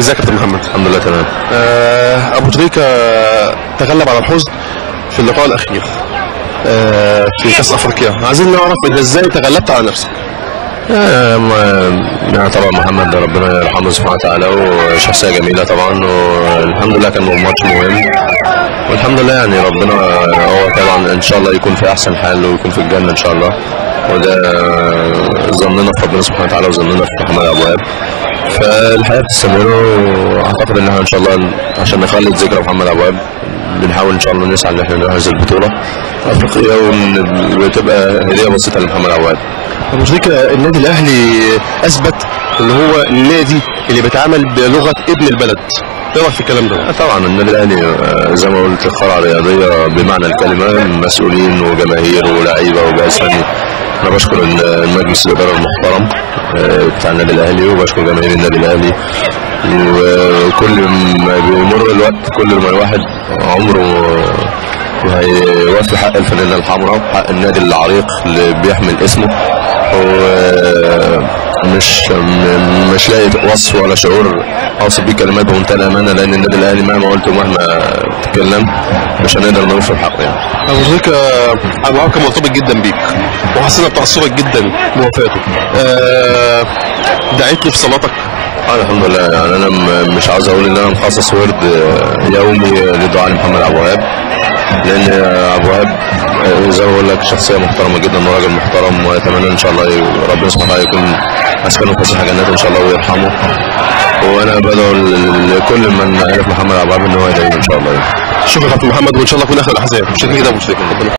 ازيك يا كابتن محمد؟ الحمد لله تمام. ابو تريكة تغلب على الحزن في اللقاء الاخير في كاس افريقيا، عايزين نعرف انت ازاي تغلبت على نفسك. يعني طبعا محمد ربنا يرحمه سبحانه وتعالى، وشخصيه جميله طبعا، والحمد لله كان ماتش مهم، والحمد لله يعني ربنا هو طبعا ان شاء الله يكون في احسن حال ويكون في الجنه ان شاء الله، وده ظننا في ربنا سبحانه وتعالى وظننا في محمد ابو وهاب. فالحياه بتستمر، واعتقد ان احنا ان شاء الله عشان نخلد ذكرى محمد ابو وهاب بنحاول ان شاء الله نسعى ان احنا نحرز البطوله الافريقيه وتبقى هديه بسيطه لمحمد ابو وهاب. ابو تريكة النادي الاهلي اثبت ان هو النادي اللي بيتعامل بلغه ابن البلد، ايه رايك في الكلام ده؟ طبعا النادي الاهلي زي ما قلت قلعه رياضيه بمعنى الكلمه، مسؤولين وجماهير ولاعيبه وجهاز فني. انا بشكر المجلس الاداره المحترم بتاع النادي الاهلي، وبشكر جماهير النادي الاهلي، وكل ما بيمر الوقت كل ما الواحد عمره هيوفي حق الفانيلا الحمراء، حق النادي العريق اللي بيحمل اسمه، مش لاقي وصف ولا شعور اوصف بيه كلمات بمنتهى الامانه، لان النادي الاهلي مهما قلت ومهما تكلم مش هنقدر نوفي حقه يعني. ابو تريكة ابو وهاب كان مرتبط جدا بيك، وحسينا بتاثرك جدا بوفاته. دعيت في صلاتك؟ الحمد لله، يعني انا مش عاوز اقول ان انا مخصص ورد يومي للدعاء لمحمد ابو وهاب، لان ابو وهاب زي ما بقول لك شخصيه محترمه جدا وراجل محترم، واتمنى ان شاء الله ربنا سبحانه وتعالى يكون اسكنه فسيح جنات ان شاء الله ويرحمه، وانا بدعو لكل من عرف محمد ابو وهاب ان هو يدعي ان شاء الله. شكرا يا كابتن محمد، وان شاء الله يكون اخر الاحزان. شكرا جدا ابو تريكة.